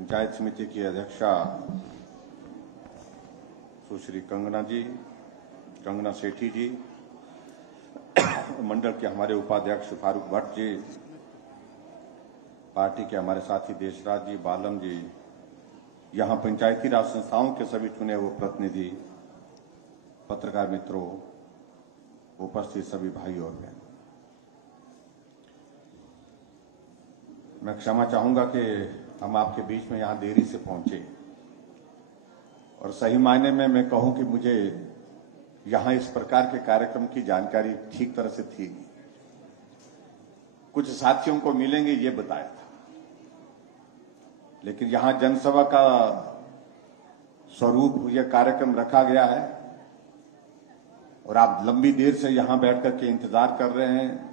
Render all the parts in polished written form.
पंचायत समिति की अध्यक्षा सुश्री कंगना सेठी जी, मंडल के हमारे उपाध्यक्ष फारूक भट्ट जी, पार्टी के हमारे साथी देशराज जी, बालम जी, यहाँ पंचायती राज संस्थाओं के सभी चुने हुए प्रतिनिधि, पत्रकार मित्रों, उपस्थित सभी भाई और बहन, मैं क्षमा चाहूंगा कि हम आपके बीच में यहाँ देरी से पहुंचे और सही मायने में मैं कहूं कि मुझे यहाँ इस प्रकार के कार्यक्रम की जानकारी ठीक तरह से थी नहीं। कुछ साथियों को मिलेंगे ये बताया था, लेकिन यहाँ जनसभा का स्वरूप यह कार्यक्रम रखा गया है और आप लंबी देर से यहाँ बैठ करके इंतजार कर रहे हैं।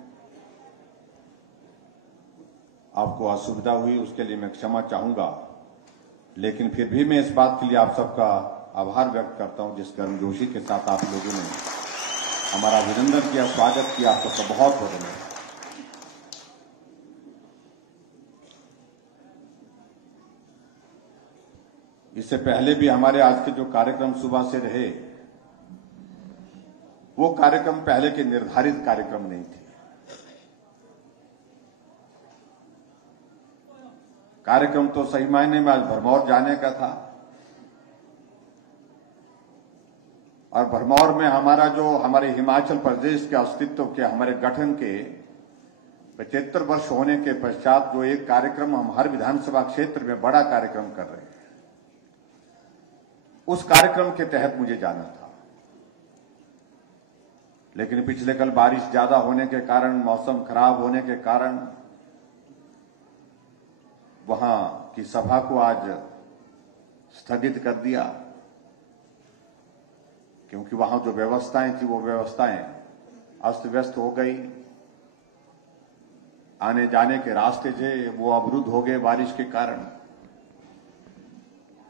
आपको असुविधा हुई उसके लिए मैं क्षमा चाहूंगा, लेकिन फिर भी मैं इस बात के लिए आप सबका आभार व्यक्त करता हूं जिस गर्मजोशी के साथ आप लोगों ने हमारा अभिनंदन किया, स्वागत किया। आप सबका बहुत बहुत धन्यवाद। इससे पहले भी हमारे आज के जो कार्यक्रम सुबह से रहे, वो कार्यक्रम पहले के निर्धारित कार्यक्रम नहीं थे। कार्यक्रम तो सही मायने में आज भरमौर जाने का था और भरमौर में हमारे हिमाचल प्रदेश के अस्तित्व के, हमारे गठन के 75 वर्ष होने के पश्चात जो एक कार्यक्रम हम हर विधानसभा क्षेत्र में बड़ा कार्यक्रम कर रहे हैं, उस कार्यक्रम के तहत मुझे जाना था। लेकिन पिछले कल बारिश ज्यादा होने के कारण, मौसम खराब होने के कारण वहां की सभा को आज स्थगित कर दिया, क्योंकि वहां जो व्यवस्थाएं थी वो व्यवस्थाएं अस्त व्यस्त हो गई। आने जाने के रास्ते थे वो अवरुद्ध हो गए बारिश के कारण।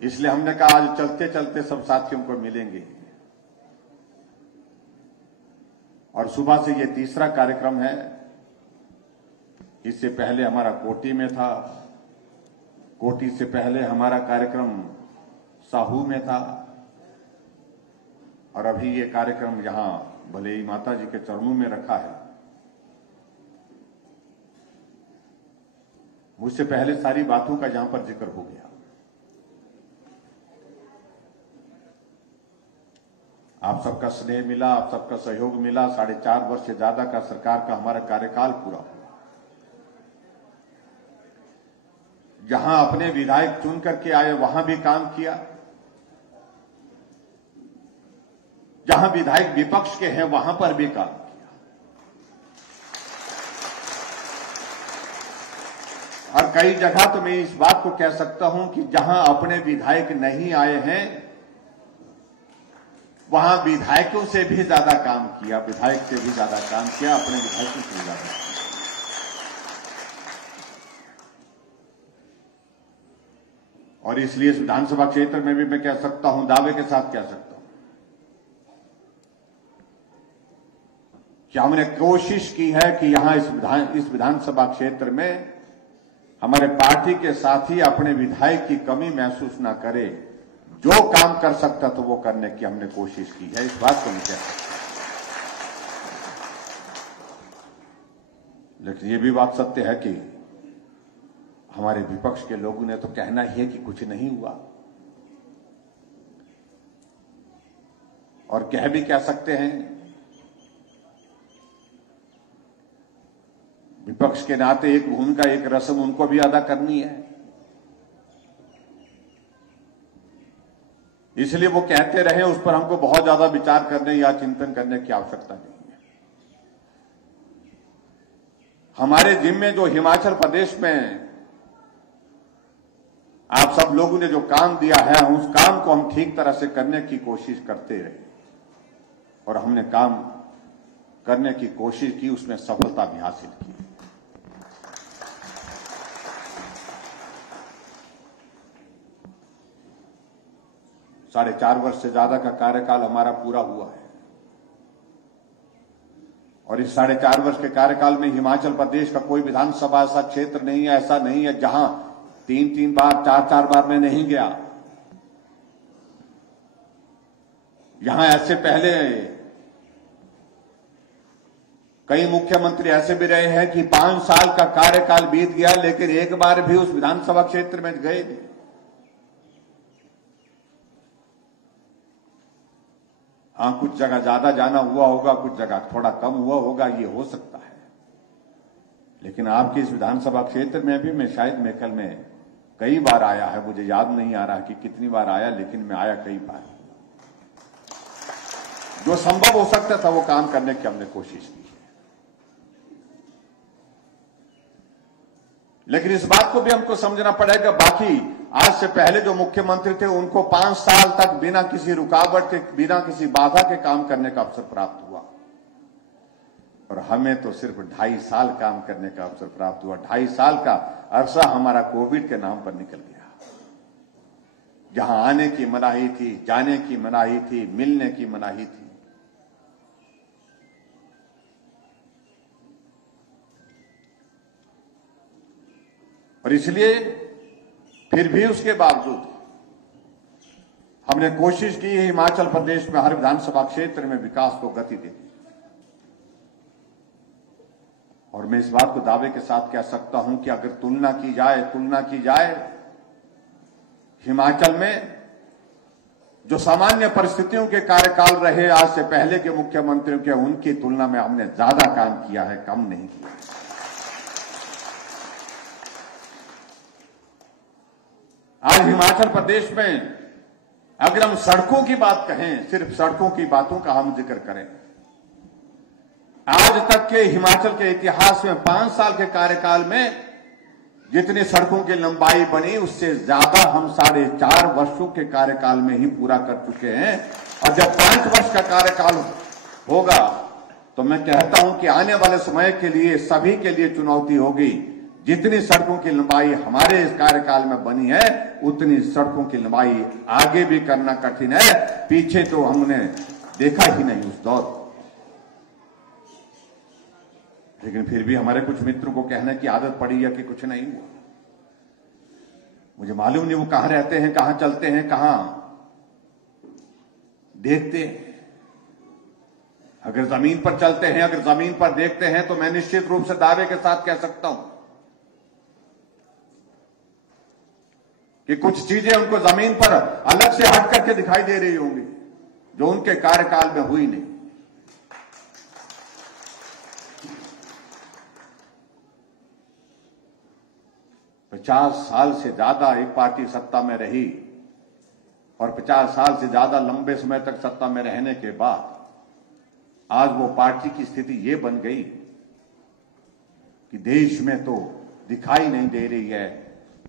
इसलिए हमने कहा आज चलते चलते सब साथियों को मिलेंगे और सुबह से ये तीसरा कार्यक्रम है। इससे पहले हमारा कोटी में था, कोटी से पहले हमारा कार्यक्रम साहू में था और अभी ये कार्यक्रम यहां भले ही माता जी के चरणों में रखा है। मुझसे पहले सारी बातों का यहां पर जिक्र हो गया। आप सबका स्नेह मिला, आप सबका सहयोग मिला। 4.5 वर्ष से ज्यादा का सरकार का हमारा कार्यकाल पूरा हुआ। जहां अपने विधायक चुन करके आए वहां भी काम किया, जहां विधायक विपक्ष के हैं वहां पर भी काम किया और कई जगह तो मैं इस बात को कह सकता हूं कि जहां अपने विधायक नहीं आए हैं वहां विधायकों से भी ज्यादा काम किया, विधायक से भी ज्यादा काम किया, अपने विधायकों से भी ज्यादा किया। और इसलिए इस विधानसभा क्षेत्र में भी मैं कह सकता हूं, दावे के साथ कह सकता हूं कि हमने कोशिश की है कि यहां इस विधानसभा क्षेत्र में हमारे पार्टी के साथी अपने विधायक की कमी महसूस ना करे। जो काम कर सकता तो वो करने की हमने कोशिश की है, इस बात को मैं कहता हूं। लेकिन ये भी बात सत्य है कि हमारे विपक्ष के लोगों ने तो कहना ही है कि कुछ नहीं हुआ, और कह भी कह सकते हैं। विपक्ष के नाते एक भूमिका, एक रस्म उनको भी अदा करनी है। इसलिए वो कहते रहे, उस पर हमको बहुत ज्यादा विचार करने या चिंतन करने की आवश्यकता नहीं है। हमारे जिम्मे जो हिमाचल प्रदेश में आप सब लोगों ने जो काम दिया है, उस काम को हम ठीक तरह से करने की कोशिश करते रहे और हमने काम करने की कोशिश की, उसमें सफलता भी हासिल की। साढ़े 4 वर्ष से ज्यादा का कार्यकाल हमारा पूरा हुआ है और इस 4.5 वर्ष के कार्यकाल में हिमाचल प्रदेश का कोई विधानसभा ऐसा क्षेत्र नहीं है, ऐसा नहीं है जहां 3 बार 4 बार मैं नहीं गया। यहां ऐसे पहले कई मुख्यमंत्री ऐसे भी रहे हैं कि 5 साल का कार्यकाल बीत गया लेकिन एक बार भी उस विधानसभा क्षेत्र में गए नहीं। हां, कुछ जगह ज्यादा जाना हुआ होगा, कुछ जगह थोड़ा कम हुआ होगा, ये हो सकता है। लेकिन आपके इस विधानसभा क्षेत्र में भी मैं शायद मेकल में कई बार आया है, मुझे याद नहीं आ रहा कि कितनी बार आया, लेकिन मैं आया कई बार। जो संभव हो सकता था वो काम करने की हमने कोशिश की है। लेकिन इस बात को भी हमको समझना पड़ेगा, बाकी आज से पहले जो मुख्यमंत्री थे उनको 5 साल तक बिना किसी रुकावट के, बिना किसी बाधा के काम करने का अवसर प्राप्त हुआ, और हमें तो सिर्फ 2.5 साल काम करने का अवसर प्राप्त हुआ। 2.5 साल का अरसा हमारा कोविड के नाम पर निकल गया। जहां आने की मनाही थी, जाने की मनाही थी, मिलने की मनाही थी। और इसलिए फिर भी उसके बावजूद हमने कोशिश की है हिमाचल प्रदेश में हर विधानसभा क्षेत्र में विकास को गति देने। और मैं इस बात को दावे के साथ कह सकता हूं कि अगर तुलना की जाए हिमाचल में जो सामान्य परिस्थितियों के कार्यकाल रहे आज से पहले के मुख्यमंत्रियों के, उनकी तुलना में हमने ज्यादा काम किया है, कम नहीं किया। आज हिमाचल प्रदेश में अगर हम सड़कों की बात कहें, सिर्फ सड़कों की बातों का हम जिक्र करें, आज तक के हिमाचल के इतिहास में 5 साल के कार्यकाल में जितनी सड़कों की लंबाई बनी उससे ज्यादा हम 4.5 वर्षों के कार्यकाल में ही पूरा कर चुके हैं। और जब 5 वर्ष का कार्यकाल होगा तो मैं कहता हूं कि आने वाले समय के लिए सभी के लिए चुनौती होगी। जितनी सड़कों की लंबाई हमारे इस कार्यकाल में बनी है उतनी सड़कों की लंबाई आगे भी करना कठिन है। पीछे तो हमने देखा ही नहीं उस दौर। लेकिन फिर भी हमारे कुछ मित्रों को कहने की आदत पड़ी है कि कुछ नहीं हुआ। मुझे मालूम नहीं वो कहां रहते हैं, कहां चलते हैं, कहां देखते हैं। अगर जमीन पर चलते हैं, अगर जमीन पर देखते हैं तो मैं निश्चित रूप से दावे के साथ कह सकता हूं कि कुछ चीजें उनको जमीन पर अलग से हट करके दिखाई दे रही होंगी जो उनके कार्यकाल में हुई नहीं। पचास साल से ज्यादा एक पार्टी सत्ता में रही और 50 साल से ज्यादा लंबे समय तक सत्ता में रहने के बाद आज वो पार्टी की स्थिति ये बन गई कि देश में तो दिखाई नहीं दे रही है,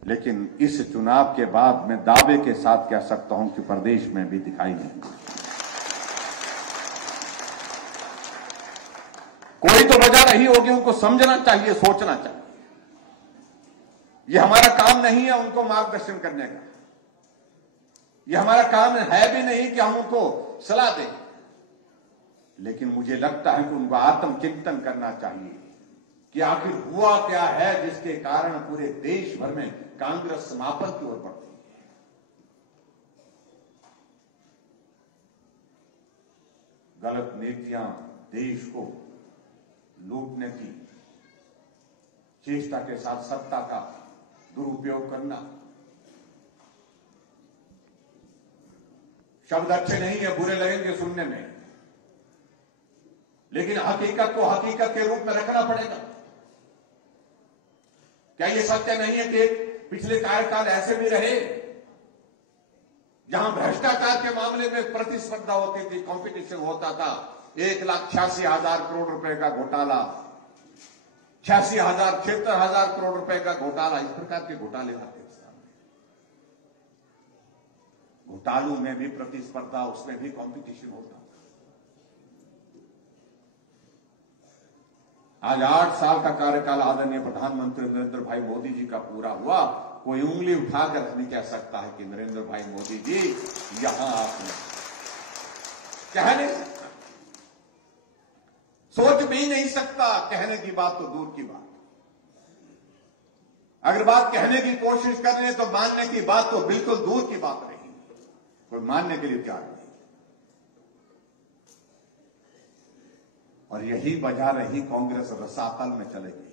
लेकिन इस चुनाव के बाद मैं दावे के साथ कह सकता हूं कि प्रदेश में भी दिखाई नहीं। कोई तो वजह रही होगी, उनको समझना चाहिए, सोचना चाहिए। ये हमारा काम नहीं है उनको मार्गदर्शन करने का, ये हमारा काम है भी नहीं कि हम उनको सलाह दें। लेकिन मुझे लगता है कि उनको आत्मचिंतन करना चाहिए कि आखिर हुआ क्या है जिसके कारण पूरे देश भर में कांग्रेस समापन की ओर बढ़ती है। गलत नीतियां देश को लूटने की चेष्टा के साथ सत्ता का दुरुपयोग करना। शब्द अच्छे नहीं है, बुरे लगेंगे सुनने में, लेकिन हकीकत को हकीकत के रूप में रखना पड़ेगा। क्या यह सत्य नहीं है कि पिछले कार्यकाल ऐसे भी रहे जहां भ्रष्टाचार के मामले में प्रतिस्पर्धा होती थी, कंपटीशन होता था। 1,86,000 करोड़ रुपए का घोटाला, 86,000 76,000 करोड़ रुपए का घोटाला, इस प्रकार के घोटाले आते थे। घोटालों में भी प्रतिस्पर्धा, उसमें भी कंपटीशन होता। आज 8 साल का कार्यकाल आदरणीय प्रधानमंत्री नरेंद्र भाई मोदी जी का पूरा हुआ। कोई उंगली उठाकर नहीं कह सकता है कि नरेंद्र भाई मोदी जी यहां आपने कह नहीं सकता, सोच भी नहीं सकता, कहने की बात तो दूर की बात। अगर बात कहने की कोशिश कर रहे हैं तो मानने की बात तो बिल्कुल दूर की बात रही, कोई मानने के लिए तैयार नहीं। और यही वजह रही कांग्रेस रसातल में चले गई।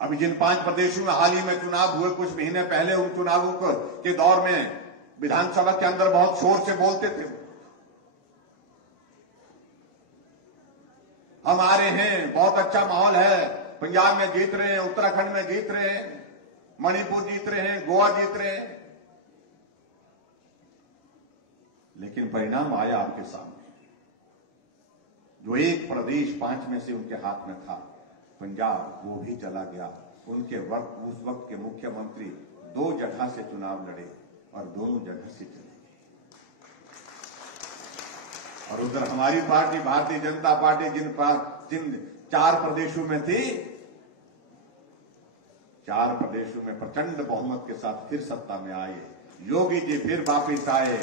अभी जिन 5 प्रदेशों में हाल ही में चुनाव हुए, कुछ महीने पहले उन चुनावों के दौर में विधानसभा के अंदर बहुत शोर से बोलते थे, हम आ रहे हैं, बहुत अच्छा माहौल है, पंजाब में जीत रहे हैं, उत्तराखंड में जीत रहे हैं, मणिपुर जीत रहे हैं, गोवा जीत रहे हैं। लेकिन परिणाम आया आपके सामने। जो एक प्रदेश 5 में से उनके हाथ में था, पंजाब, वो भी चला गया। उनके उस वक्त के मुख्यमंत्री 2 जगह से चुनाव लड़े और दोनों जगह से चले गए। और उधर हमारी पार्टी भारतीय जनता पार्टी जिन 4 प्रदेशों में थी, 4 प्रदेशों में प्रचंड बहुमत के साथ फिर सत्ता में आए। योगी जी फिर वापिस आए,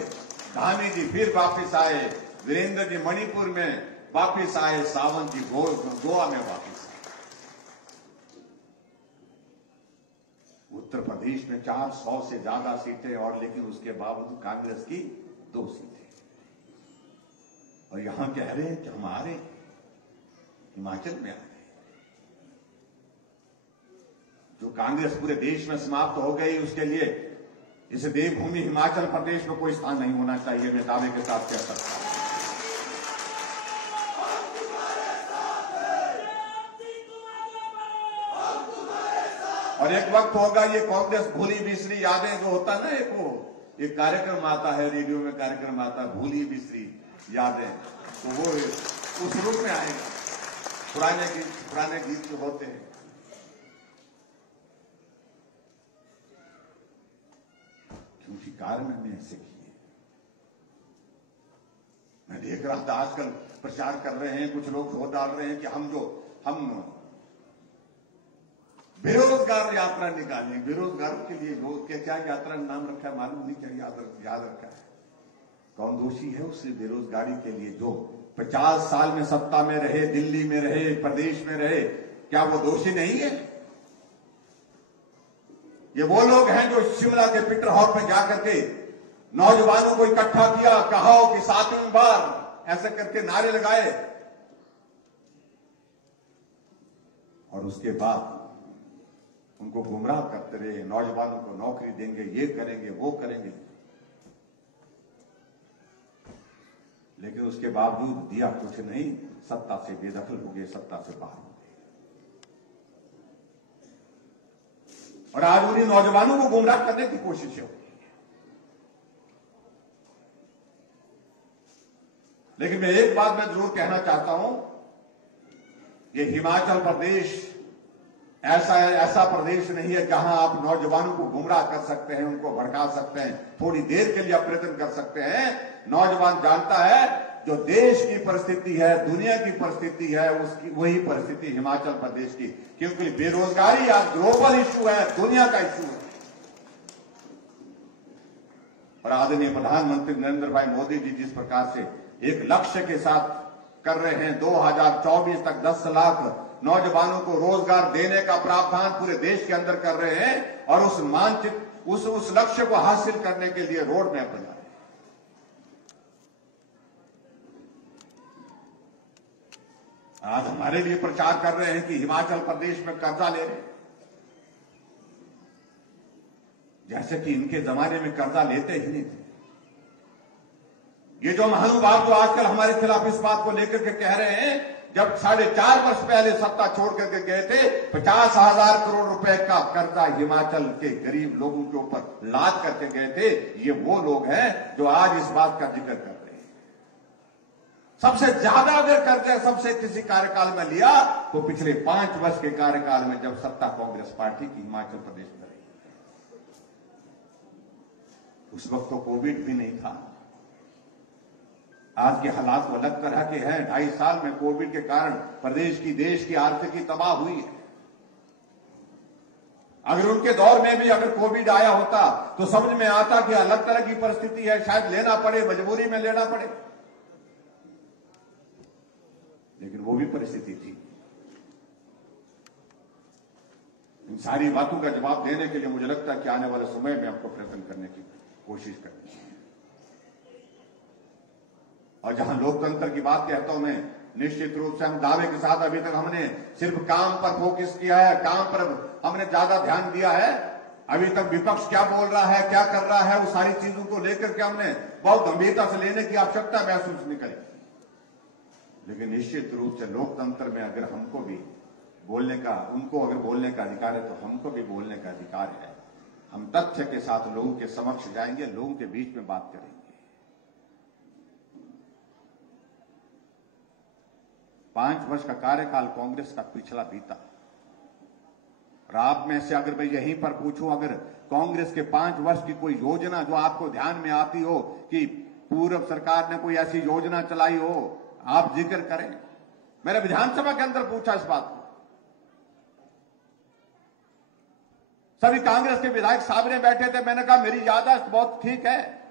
धामी जी फिर वापिस आए, वीरेंद्र जी मणिपुर में वापिस आए, सावंत जी गोवा में वापिस आए। उत्तर प्रदेश में 400 से ज्यादा सीटें और, लेकिन उसके बावजूद कांग्रेस की 2 सीटें। और यहां कह रहे हैं कि हम आ रहे, हिमाचल में आ रहे। जो कांग्रेस पूरे देश में समाप्त हो गई, उसके लिए इस देवभूमि हिमाचल प्रदेश में कोई स्थान नहीं होना चाहिए, मैं दावे के साथ कह सकता हूं। और एक वक्त होगा ये कांग्रेस भूली बिसरी यादें जो होता ना, एक कार्यक्रम आता है, रेडियो में कार्यक्रम आता है, भूली बिसरी यादें, तो वो उस रूप में आएगा। पुराने गीत जो होते हैं, क्योंकि कारण हमने ऐसे किए। मैं देख रहा था आजकल प्रचार कर रहे हैं कुछ लोग, वो डाल रहे हैं कि हम बेरोजगार यात्रा निकालें। बेरोजगारों के लिए लोग क्या यात्रा नाम रखा है मालूम नहीं, क्या याद रखा है? कौन दोषी है उस बेरोजगारी के लिए? जो 50 साल में सत्ता में रहे, दिल्ली में रहे, प्रदेश में रहे, क्या वो दोषी नहीं है? ये वो लोग हैं जो शिमला के पीटर हॉल में जाकर के नौजवानों को इकट्ठा किया, कहा कि 7वीं बार, ऐसे करके नारे लगाए, और उसके बाद उनको गुमराह करते रहे। नौजवानों को नौकरी देंगे, ये करेंगे, वो करेंगे, लेकिन उसके बावजूद दिया कुछ नहीं, सत्ता से बेदखल हो गए, सत्ता से बाहर हो गए। और आज उन्हीं नौजवानों को गुमराह करने की कोशिश हो रही है। लेकिन मैं एक बात मैं जरूर कहना चाहता हूं, ये हिमाचल प्रदेश ऐसा प्रदेश नहीं है जहां आप नौजवानों को गुमराह कर सकते हैं, उनको भड़का सकते हैं, थोड़ी देर के लिए प्रयत्न कर सकते हैं। नौजवान जानता है जो देश की परिस्थिति है, दुनिया की परिस्थिति है, उसकी वही परिस्थिति हिमाचल प्रदेश की, क्योंकि बेरोजगारी आज ग्लोबल इशू है, दुनिया का इशू है। और आदरणीय प्रधानमंत्री नरेंद्र भाई मोदी जी जिस प्रकार से एक लक्ष्य के साथ कर रहे हैं, 2024 तक 10 लाख नौजवानों को रोजगार देने का प्रावधान पूरे देश के अंदर कर रहे हैं, और उस मानचित्र उस लक्ष्य को हासिल करने के लिए रोड मैप बना रहे हैं। आज हमारे लिए प्रचार कर रहे हैं कि हिमाचल प्रदेश में कर्जा ले रहे हैं, जैसे कि इनके जमाने में कर्जा लेते ही नहीं थे। ये जो महानुभाव जो आजकल हमारे खिलाफ इस बात को लेकर के कह रहे हैं, जब 4.5 वर्ष पहले सत्ता छोड़ करके गए थे, 50,000 करोड़ रुपए का कर्जा हिमाचल के गरीब लोगों के ऊपर लाद करके गए थे। ये वो लोग हैं जो आज इस बात का जिक्र कर रहे हैं। सबसे ज्यादा अगर कर्जा सबसे किसी कार्यकाल में लिया तो पिछले 5 वर्ष के कार्यकाल में, जब सत्ता कांग्रेस पार्टी की हिमाचल प्रदेश में रही। उस वक्त तो कोविड भी नहीं था। आज के हालात वो अलग तरह के हैं। 2.5 साल में कोविड के कारण प्रदेश की, देश की आर्थिकी तबाह हुई है। अगर उनके दौर में भी अगर कोविड आया होता तो समझ में आता कि अलग तरह की परिस्थिति है, शायद लेना पड़े, मजबूरी में लेना पड़े। लेकिन वो भी परिस्थिति थी। इन सारी बातों का जवाब देने के लिए मुझे लगता है कि आने वाले समय में आपको प्रयत्न करने की कोशिश करनी चाहिए। और जहां लोकतंत्र की बात कहता हूं मैं, निश्चित रूप से हम दावे के साथ अभी तक हमने सिर्फ काम पर फोकस किया है, काम पर हमने ज्यादा ध्यान दिया है। अभी तक विपक्ष क्या बोल रहा है, क्या कर रहा है, वो सारी चीजों को लेकर के हमने बहुत गंभीरता से लेने की आवश्यकता महसूस नहीं करी। लेकिन निश्चित रूप से लोकतंत्र में अगर हमको भी बोलने का, उनको अगर बोलने का अधिकार है तो हमको भी बोलने का अधिकार है। हम तथ्य के साथ लोगों के समक्ष जाएंगे, लोगों के बीच में बात करेंगे। 5 वर्ष का कार्यकाल कांग्रेस का पिछला बीता, और आप में से अगर मैं यहीं पर पूछूं, अगर कांग्रेस के 5 वर्ष की कोई योजना जो आपको ध्यान में आती हो कि पूर्व सरकार ने कोई ऐसी योजना चलाई हो, आप जिक्र करें। मैंने विधानसभा के अंदर पूछा इस बात को, सभी कांग्रेस के विधायक सामने बैठे थे। मैंने कहा मेरी याददाश्त बहुत ठीक है,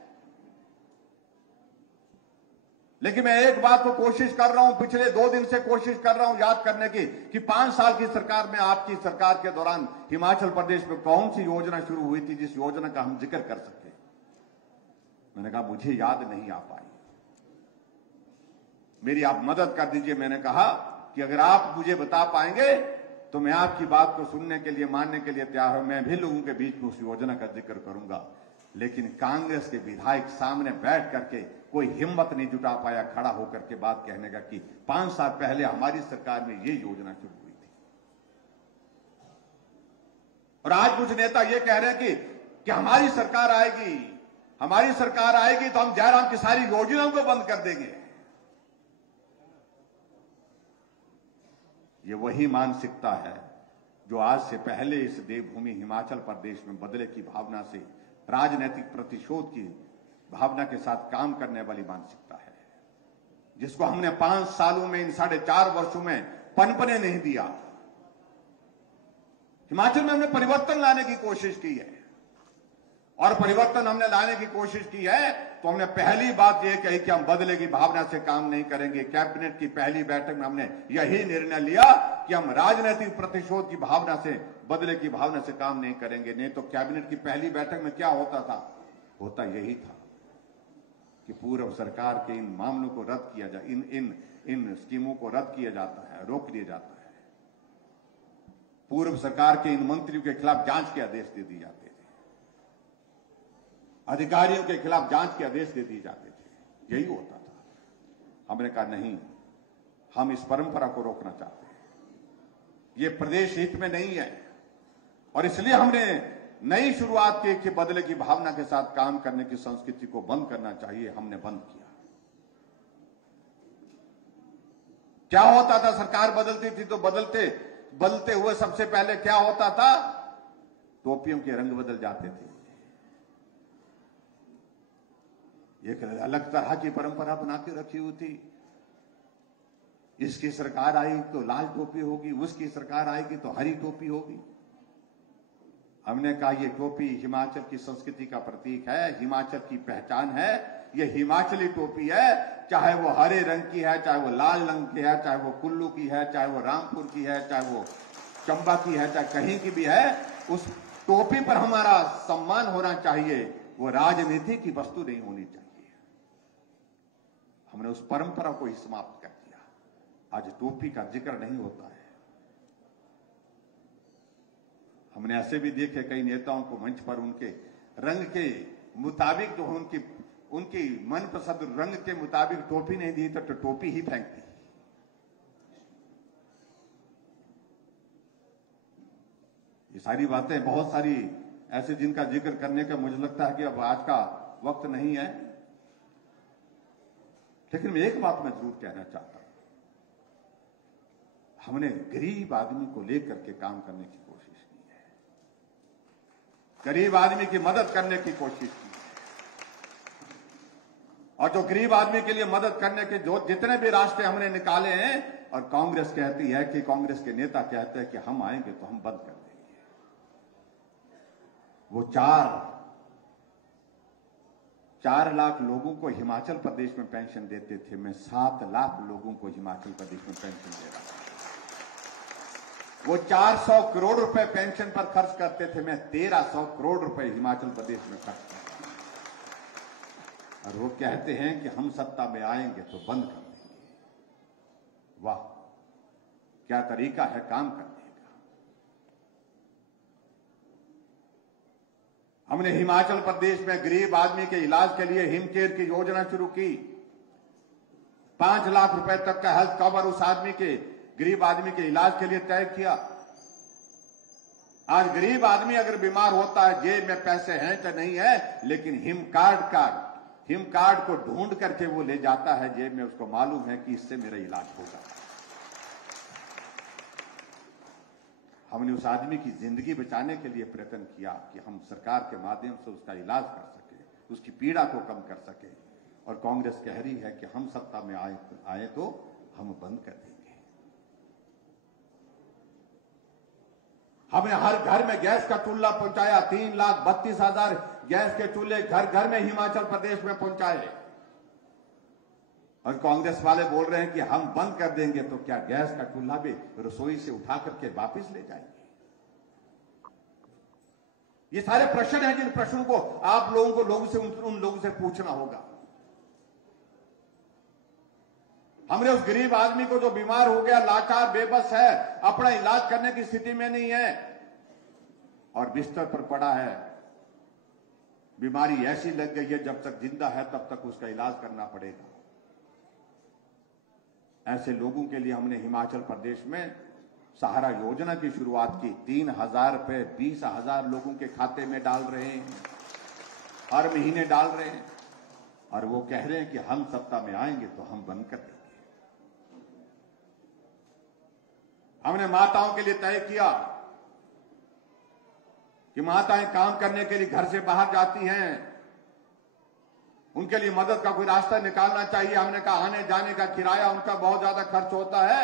लेकिन मैं एक बात को कोशिश कर रहा हूं, पिछले 2 दिन से कोशिश कर रहा हूं याद करने की कि 5 साल की सरकार में, आपकी सरकार के दौरान हिमाचल प्रदेश में कौन सी योजना शुरू हुई थी जिस योजना का हम जिक्र कर सके। मैंने कहा मुझे याद नहीं आ पाई, मेरी आप मदद कर दीजिए। मैंने कहा कि अगर आप मुझे बता पाएंगे तो मैं आपकी बात को सुनने के लिए, मानने के लिए तैयार हूं। मैं भी लोगों के बीच में उस योजना का जिक्र करूंगा। लेकिन कांग्रेस के विधायक सामने बैठ करके कोई हिम्मत नहीं जुटा पाया खड़ा होकर के बात कहने का कि 5 साल पहले हमारी सरकार में ये योजना शुरू हुई थी। और आज कुछ नेता ये कह रहे हैं कि हमारी सरकार आएगी, हमारी सरकार आएगी तो हम जयराम की सारी योजनाओं को बंद कर देंगे। ये वही मानसिकता है जो आज से पहले इस देवभूमि हिमाचल प्रदेश में बदले की भावना से, राजनीतिक प्रतिशोध की भावना के साथ काम करने वाली मानसिकता है, जिसको हमने 5 सालों में, इन 4.5 वर्षों में पनपने नहीं दिया। हिमाचल में हमने परिवर्तन लाने की कोशिश की है, और परिवर्तन हमने लाने की कोशिश की है तो हमने पहली बात यह कही कि हम बदले की भावना से काम नहीं करेंगे। कैबिनेट की पहली बैठक में हमने यही निर्णय लिया कि हम राजनीतिक प्रतिशोध की भावना से, बदले की भावना से काम नहीं करेंगे। नहीं तो कैबिनेट की पहली बैठक में क्या होता था, होता यही था कि पूर्व सरकार के इन मामलों को रद्द किया जाए, इन स्कीमों को रद्द किया जाता है, रोक दिया जाता है। पूर्व सरकार के इन मंत्रियों के खिलाफ जांच के आदेश दे दिए जाते थे, अधिकारियों के खिलाफ जांच के आदेश दे दिए जाते थे। यही होता था। हमने कहा नहीं, हम इस परंपरा को रोकना चाहते हैं, ये प्रदेश हित में नहीं है, और इसलिए हमने नई शुरुआत की कि बदले की भावना के साथ काम करने की संस्कृति को बंद करना चाहिए। हमने बंद किया। क्या होता था, सरकार बदलती थी तो बदलते हुए सबसे पहले क्या होता था, टोपियों के रंग बदल जाते थे। एक अलग तरह की परंपरा बना के रखी हुई थी। इसकी सरकार आई तो लाल टोपी होगी, उसकी सरकार आएगी तो हरी टोपी होगी। हमने कहा ये टोपी हिमाचल की संस्कृति का प्रतीक है, हिमाचल की पहचान है। ये हिमाचली टोपी है, चाहे वो हरे रंग की है, चाहे वो लाल रंग की है, चाहे वो कुल्लू की है, चाहे वो रामपुर की है, चाहे वो चंबा की है, चाहे कहीं की भी है, उस टोपी पर हमारा सम्मान होना चाहिए। वो राजनीति की वस्तु नहीं होनी चाहिए। हमने उस परंपरा को ही समाप्त कर दिया। आज टोपी का जिक्र नहीं होता है। हमने ऐसे भी देखे कई नेताओं को मंच पर उनके रंग के मुताबिक, जो उनकी मनपसंद रंग के मुताबिक टोपी नहीं दी तो टोपी ही फेंक दी। ये सारी बातें, बहुत सारी ऐसे जिनका जिक्र करने का मुझे लगता है कि अब आज का वक्त नहीं है। लेकिन मैं एक बात मैं जरूर कहना चाहता हूं, हमने गरीब आदमी को लेकर के काम करने की कोशिश की है, गरीब आदमी की मदद करने की कोशिश की है। और जो गरीब आदमी के लिए मदद करने के जो जितने भी रास्ते हमने निकाले हैं, और कांग्रेस कहती है कि, कांग्रेस के नेता कहते हैं कि हम आएंगे तो हम बंद कर देंगे। वो 4 लाख लोगों को हिमाचल प्रदेश में पेंशन देते थे, मैं 7 लाख लोगों को हिमाचल प्रदेश में पेंशन दे रहा था। वो 400 करोड़ रुपए पेंशन पर खर्च करते थे, मैं 1300 करोड़ रुपए हिमाचल प्रदेश में खर्च करता हूं। और वो कहते हैं कि हम सत्ता में आएंगे तो बंद कर देंगे। वाह, क्या तरीका है काम करने का। हमने हिमाचल प्रदेश में गरीब आदमी के इलाज के लिए हिमकेयर की योजना शुरू की। 5 लाख रुपए तक का हेल्थ कवर उस आदमी के, गरीब आदमी के इलाज के लिए तय किया। आज गरीब आदमी अगर बीमार होता है, जेब में पैसे हैं तो नहीं है, लेकिन हिम कार्ड को ढूंढ करके वो ले जाता है जेब में, उसको मालूम है कि इससे मेरा इलाज होगा। हमने उस आदमी की जिंदगी बचाने के लिए प्रयत्न किया कि हम सरकार के माध्यम से उसका इलाज कर सके, उसकी पीड़ा को कम कर सके। और कांग्रेस कह रही है कि हम सत्ता में आए तो हम बंद कर देंगे। हमने हर घर में गैस का चूल्हा पहुंचाया। 3,32,000 गैस के चूल्हे घर घर में हिमाचल प्रदेश में पहुंचाए। और कांग्रेस वाले बोल रहे हैं कि हम बंद कर देंगे, तो क्या गैस का चूल्हा भी रसोई से उठा करके वापस ले जाएंगे? ये सारे प्रश्न हैं जिन प्रश्नों को आप लोगों से उन लोगों से पूछना होगा। हमने उस गरीब आदमी को जो बीमार हो गया, लाचार, बेबस है, अपना इलाज करने की स्थिति में नहीं है और बिस्तर पर पड़ा है, बीमारी ऐसी लग गई है जब तक जिंदा है तब तक उसका इलाज करना पड़ेगा। ऐसे लोगों के लिए हमने हिमाचल प्रदेश में सहारा योजना की शुरुआत की। 3,000 रुपए 20,000 लोगों के खाते में डाल रहे हैं, हर महीने डाल रहे हैं। और वो कह रहे हैं कि हम सत्ता में आएंगे तो हम बंद कर देंगे। हमने माताओं के लिए तय किया कि माताएं काम करने के लिए घर से बाहर जाती हैं, उनके लिए मदद का कोई रास्ता निकालना चाहिए। हमने कहा आने जाने का किराया उनका बहुत ज्यादा खर्च होता है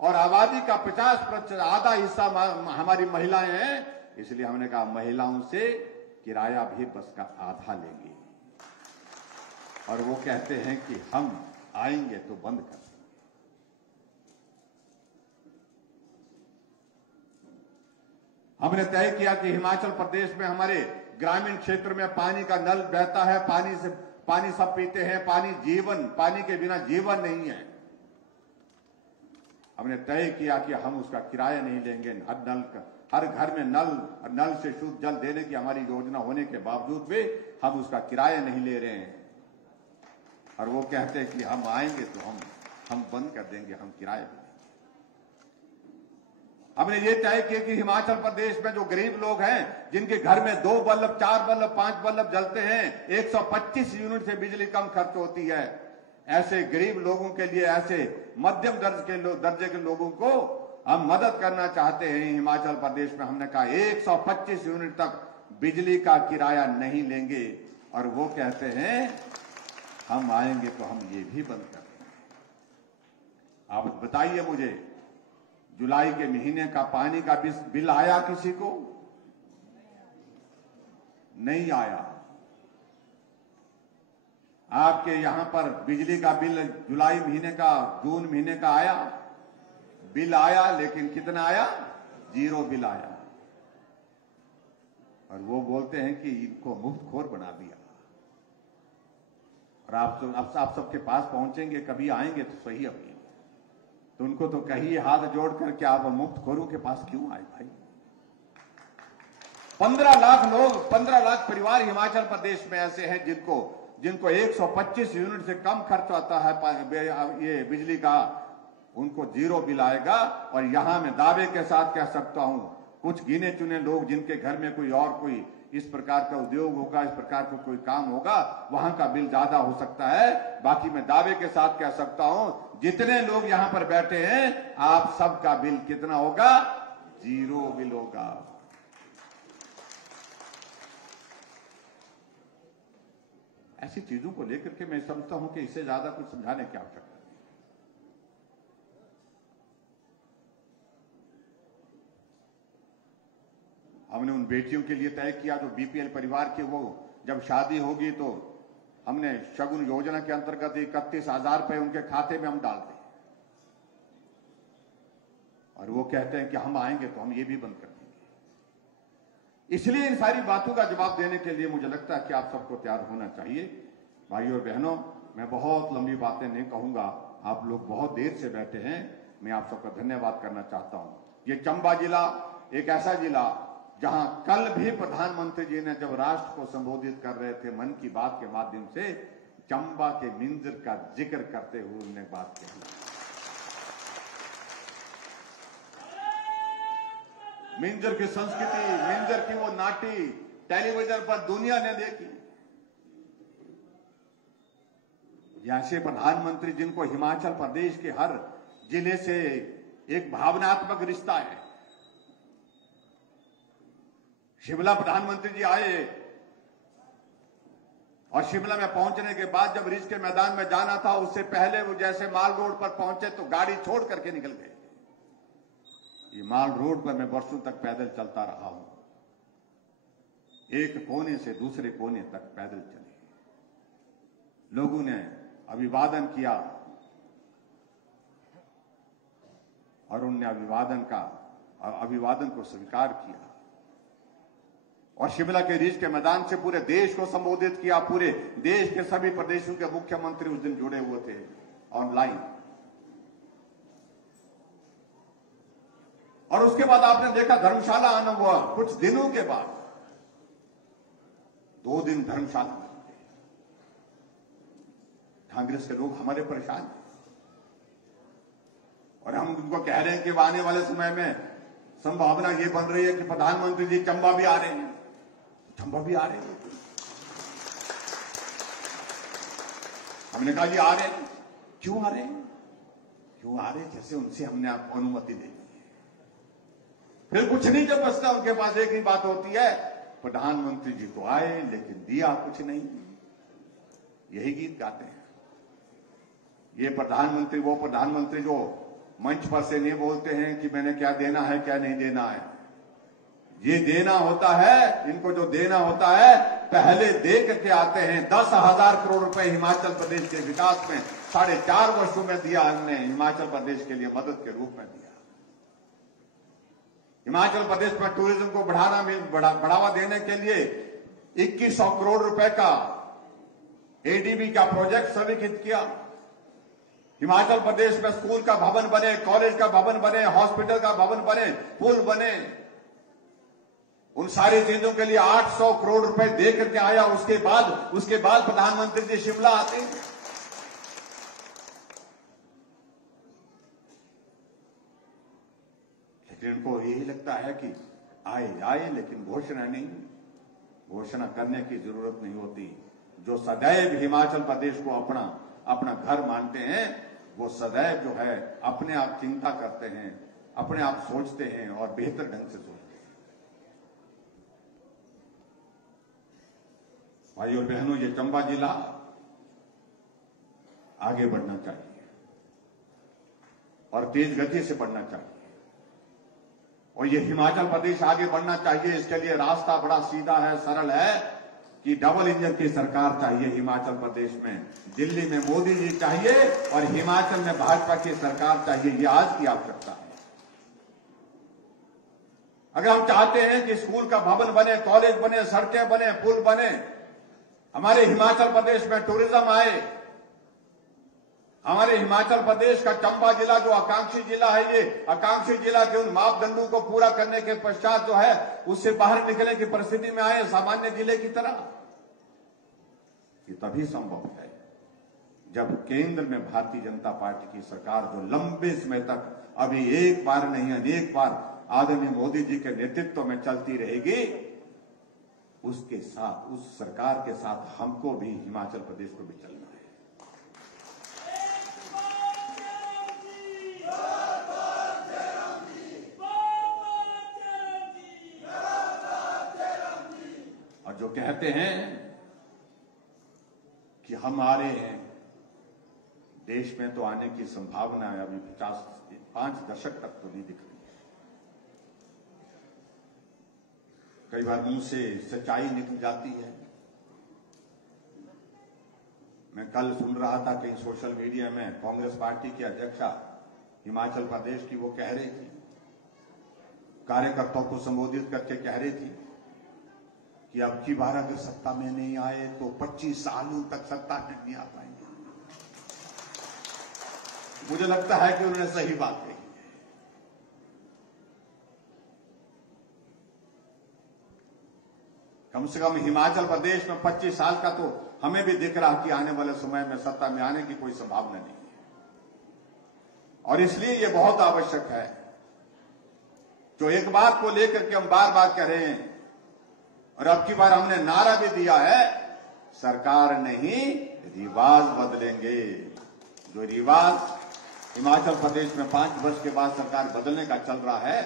और आबादी का 50% आधा हिस्सा हमारी महिलाएं हैं, इसलिए हमने कहा महिलाओं से किराया भी बस का आधा लेंगे। और वो कहते हैं कि हम आएंगे तो बंद कर देंगे। हमने तय किया कि हिमाचल प्रदेश में हमारे ग्रामीण क्षेत्र में पानी का नल बहता है, पानी सब पीते हैं, पानी के बिना जीवन नहीं है। हमने तय किया कि हम उसका किराया नहीं लेंगे। हर घर में नल से शुद्ध जल देने की हमारी योजना होने के बावजूद भी हम उसका किराया नहीं ले रहे हैं। और वो कहते हैं कि हम आएंगे तो हम बंद कर देंगे, हम किराया भी। हमने ये तय किया कि हिमाचल प्रदेश में जो गरीब लोग हैं, जिनके घर में 2 बल्ब, 4 बल्ब, 5 बल्ब जलते हैं, 125 यूनिट से बिजली कम खर्च होती है, ऐसे गरीब लोगों के लिए, ऐसे मध्यम दर्जे के लोगों को हम मदद करना चाहते हैं। हिमाचल प्रदेश में हमने कहा 125 यूनिट तक बिजली का किराया नहीं लेंगे। और वो कहते हैं हम आएंगे तो हम ये भी बंद कर देंगे। आप बताइए मुझे, जुलाई के महीने का पानी का बिल आया किसी को? नहीं आया। आपके यहां पर बिजली का बिल जुलाई महीने का, जून महीने का आया? बिल आया, लेकिन कितना आया? 0 बिल आया। और वो बोलते हैं कि इनको मुफ्तखोर बना दिया। और आप सबके पास पहुंचेंगे, कभी आएंगे तो सही अभी, तो उनको तो कहिए हाथ जोड़ करके आप मुफ्तखोरों के पास क्यों आए भाई? 15 लाख लोग, 15 लाख परिवार हिमाचल प्रदेश में ऐसे हैं जिनको 125 यूनिट से कम खर्च आता है ये बिजली का, उनको 0 बिल आएगा। और यहां मैं दावे के साथ कह सकता हूं, कुछ गिने चुने लोग जिनके घर में कोई इस प्रकार का उद्योग होगा, इस प्रकार का कोई काम होगा, वहां का बिल ज्यादा हो सकता है। बाकी मैं दावे के साथ कह सकता हूं, जितने लोग यहां पर बैठे हैं, आप सबका बिल कितना होगा? 0 बिल होगा। ऐसी चीजों को लेकर के मैं समझता हूं कि इससे ज्यादा कुछ समझाने की आवश्यकता नहीं। हमने उन बेटियों के लिए तय किया जो बीपीएल परिवार के, वो जब शादी होगी तो हमने शगुन योजना के अंतर्गत 31,000 रुपए उनके खाते में हम डालते हैं, और वो कहते हैं कि हम आएंगे तो हम ये भी बंद कर देंगे। इसलिए इन सारी बातों का जवाब देने के लिए मुझे लगता है कि आप सबको तैयार होना चाहिए। भाइयों और बहनों, मैं बहुत लंबी बातें नहीं कहूंगा, आप लोग बहुत देर से बैठे हैं, मैं आप सबका धन्यवाद करना चाहता हूं। ये चंबा जिला एक ऐसा जिला जहां कल भी प्रधानमंत्री जी ने जब राष्ट्र को संबोधित कर रहे थे मन की बात के माध्यम से, चंबा के मिंजर का जिक्र करते हुए उन्होंने बात कही। मिंजर की संस्कृति, मिंजर की वो नाटी टेलीविजन पर दुनिया ने देखी। ऐसे प्रधानमंत्री जिनको हिमाचल प्रदेश के हर जिले से एक भावनात्मक रिश्ता है। शिमला प्रधानमंत्री जी आए और शिमला में पहुंचने के बाद जब रिज के मैदान में जाना था, उससे पहले वो जैसे माल रोड पर पहुंचे तो गाड़ी छोड़ करके निकल गए। ये माल रोड पर मैं वर्षों तक पैदल चलता रहा हूं, एक कोने से दूसरे कोने तक पैदल चले। लोगों ने अभिवादन किया और उन्होंने अभिवादन को स्वीकार किया और शिमला के रिज के मैदान से पूरे देश को संबोधित किया। पूरे देश के सभी प्रदेशों के मुख्यमंत्री उस दिन जुड़े हुए थे ऑनलाइन। और उसके बाद आपने देखा धर्मशाला आना हुआ, कुछ दिनों के बाद 2 दिन धर्मशाला। कांग्रेस के लोग हमारे परेशान हैं और हम उनको कह रहे हैं कि आने वाले समय में संभावना ये बन रही है कि प्रधानमंत्री जी चंबा भी आ रहे हैं। चंबा भी आ रहे हैं। हमने कहा जी आ रहे हैं, क्यों आ रहे हैं? क्यों आ रहे? जैसे उनसे हमने आपको अनुमति दे दी। फिर कुछ नहीं जब बचता उनके पास एक ही बात होती है, प्रधानमंत्री जी तो आए लेकिन दिया कुछ नहीं। यही गीत गाते हैं। ये प्रधानमंत्री वो प्रधानमंत्री जो मंच पर से नहीं बोलते हैं कि मैंने क्या देना है क्या नहीं देना है। ये देना होता है, इनको जो देना होता है पहले दे करके आते हैं। 10,000 करोड़ रुपए हिमाचल प्रदेश के विकास में 4.5 वर्षों में दिया हमने, हिमाचल प्रदेश के लिए मदद के रूप में दिया। हिमाचल प्रदेश में टूरिज्म को बढ़ावा देने के लिए 2100 करोड़ रुपए का एडीबी का प्रोजेक्ट स्वीकृत किया। हिमाचल प्रदेश में स्कूल का भवन बने, कॉलेज का भवन बने, हॉस्पिटल का भवन बने, पुल बने। उन सारी चीजों के लिए 800 करोड़ रुपए दे करके आया। उसके बाद प्रधानमंत्री जी शिमला आते हैं। लेकिन उनको यही लगता है कि आए लेकिन घोषणा नहीं। घोषणा करने की जरूरत नहीं होती। जो सदैव हिमाचल प्रदेश को अपना घर मानते हैं, वो सदैव जो है अपने आप चिंता करते हैं, अपने आप सोचते हैं और बेहतर ढंग से सोचते हैं। भाइयों और बहनों, ये चंबा जिला आगे बढ़ना चाहिए और तेज गति से बढ़ना चाहिए। और ये हिमाचल प्रदेश आगे बढ़ना चाहिए। इसके लिए रास्ता बड़ा सीधा है, सरल है कि डबल इंजन की सरकार चाहिए हिमाचल प्रदेश में। दिल्ली में मोदी जी चाहिए और हिमाचल में भाजपा की सरकार चाहिए। ये आज की आवश्यकता है। अगर हम चाहते हैं कि स्कूल का भवन बने, कॉलेज बने, सड़कें बने, पुल बने, हमारे हिमाचल प्रदेश में टूरिज्म आए, हमारे हिमाचल प्रदेश का चंबा जिला जो आकांक्षी जिला है, ये आकांक्षी जिला के उन मापदंडों को पूरा करने के पश्चात जो है उससे बाहर निकलने की परिस्थिति में आए सामान्य जिले की तरह, ये तभी संभव है जब केंद्र में भारतीय जनता पार्टी की सरकार जो लंबे समय तक अभी एक बार नहीं अनेक बार आदरणीय मोदी जी के नेतृत्व में चलती रहेगी, उसके साथ, उस सरकार के साथ हमको भी हिमाचल प्रदेश को भी चलना है। और जो कहते हैं कि हम आ रहे हैं, देश में तो आने की संभावना है अभी 5 दशक तक तो नहीं दिख रही। कई बार मुंह से सच्चाई निकल जाती है, मैं कल सुन रहा था कहीं सोशल मीडिया में कांग्रेस पार्टी की अध्यक्षा हिमाचल प्रदेश की वो कह रही थी, कार्यकर्ताओं को संबोधित करके कह रही थी कि अब की बार अगर सत्ता में नहीं आए तो 25 सालों तक सत्ता में नहीं आ पाएंगे। मुझे लगता है कि उन्होंने सही बात कही। कम से कम हिमाचल प्रदेश में 25 साल का तो हमें भी दिख रहा कि आने वाले समय में सत्ता में आने की कोई संभावना नहीं है, और इसलिए यह बहुत आवश्यक है। जो एक बात को लेकर के हम बार बार कह रहे हैं, और अब की बार हमने नारा भी दिया है, सरकार नहीं रिवाज बदलेंगे। जो रिवाज हिमाचल प्रदेश में 5 वर्ष के बाद सरकार बदलने का चल रहा है,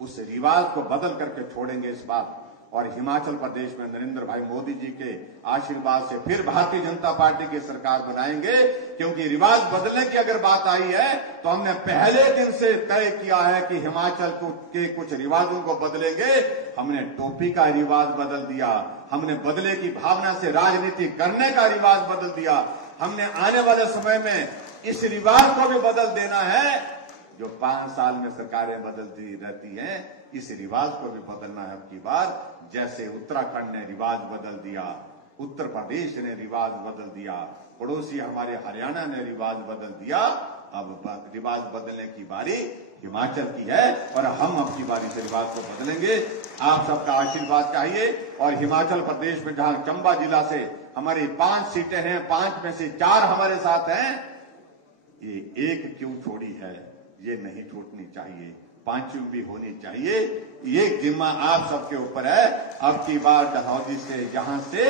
उस रिवाज को बदल करके छोड़ेंगे इस बार, और हिमाचल प्रदेश में नरेंद्र भाई मोदी जी के आशीर्वाद से फिर भारतीय जनता पार्टी की सरकार बनाएंगे। क्योंकि रिवाज बदलने की अगर बात आई है तो हमने पहले दिन से तय किया है कि हिमाचल के कुछ रिवाजों को बदलेंगे। हमने टोपी का रिवाज बदल दिया, हमने बदले की भावना से राजनीति करने का रिवाज बदल दिया। हमने आने वाले समय में इस रिवाज को भी बदल देना है। जो 5 साल में सरकारें बदलती रहती हैं, इस रिवाज को भी बदलना है अब की बार। जैसे उत्तराखंड ने रिवाज बदल दिया, उत्तर प्रदेश ने रिवाज बदल दिया, पड़ोसी हमारे हरियाणा ने रिवाज बदल दिया, अब रिवाज बदलने की बारी हिमाचल की है, और हम अब की बारी से रिवाज को बदलेंगे। आप सबका आशीर्वाद चाहिए। और हिमाचल प्रदेश में जहां चंबा जिला से हमारी 5 सीटें हैं, 5 में से 4 हमारे साथ हैं, ये एक क्यों छोड़ी है, ये नहीं छूटनी चाहिए, 5वीं भी होनी चाहिए। ये जिम्मा आप सबके ऊपर है। अब की बार डलहौजी से यहां से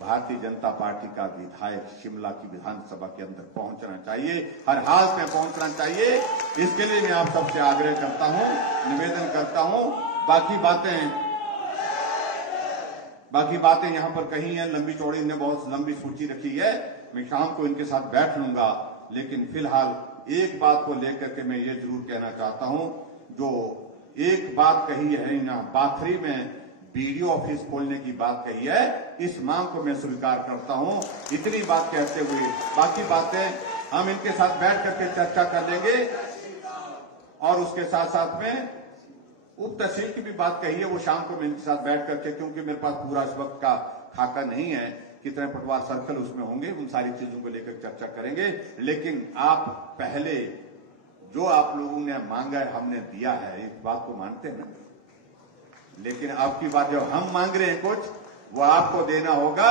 भारतीय जनता पार्टी का विधायक शिमला की विधानसभा के अंदर पहुंचना चाहिए, हर हाल में पहुंचना चाहिए। इसके लिए मैं आप सबसे आग्रह करता हूं, निवेदन करता हूं। बाकी बातें यहां पर कही है, लंबी चौड़ी ने बहुत लंबी सूची रखी है, मैं शाम को इनके साथ बैठ लूंगा। लेकिन फिलहाल एक बात को लेकर के मैं ये जरूर कहना चाहता हूं, जो एक बात कही है ना, बाखरी में बीडीओ ऑफिस खोलने की बात कही है, इस मांग को मैं स्वीकार करता हूं। इतनी बात कहते हुए बाकी बातें हम इनके साथ बैठ करके चर्चा कर लेंगे। और उसके साथ साथ में उप तहसील की भी बात कही है, वो शाम को मैं इनके साथ बैठ करके, क्योंकि मेरे पास पूरा इस वक्त का खाका नहीं है, कितने पटवार सर्कल उसमें होंगे, उन सारी चीजों को लेकर चर्चा करेंगे। लेकिन आप पहले जो आप लोगों ने मांगा है हमने दिया है, इस बात को मानते हैं ना। लेकिन अब की बात जो हम मांग रहे हैं कुछ, वो आपको देना होगा।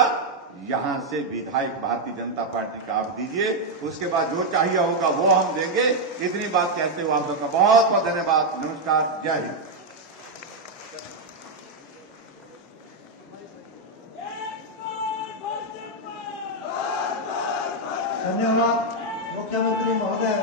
यहां से विधायक भारतीय जनता पार्टी का आप दीजिए, उसके बाद जो चाहिए होगा वो हम देंगे। इतनी बात कहते हुए आप सबका बहुत बहुत धन्यवाद। नमस्कार, जय हिंद। धन्यवाद मुख्यमंत्री महोदय।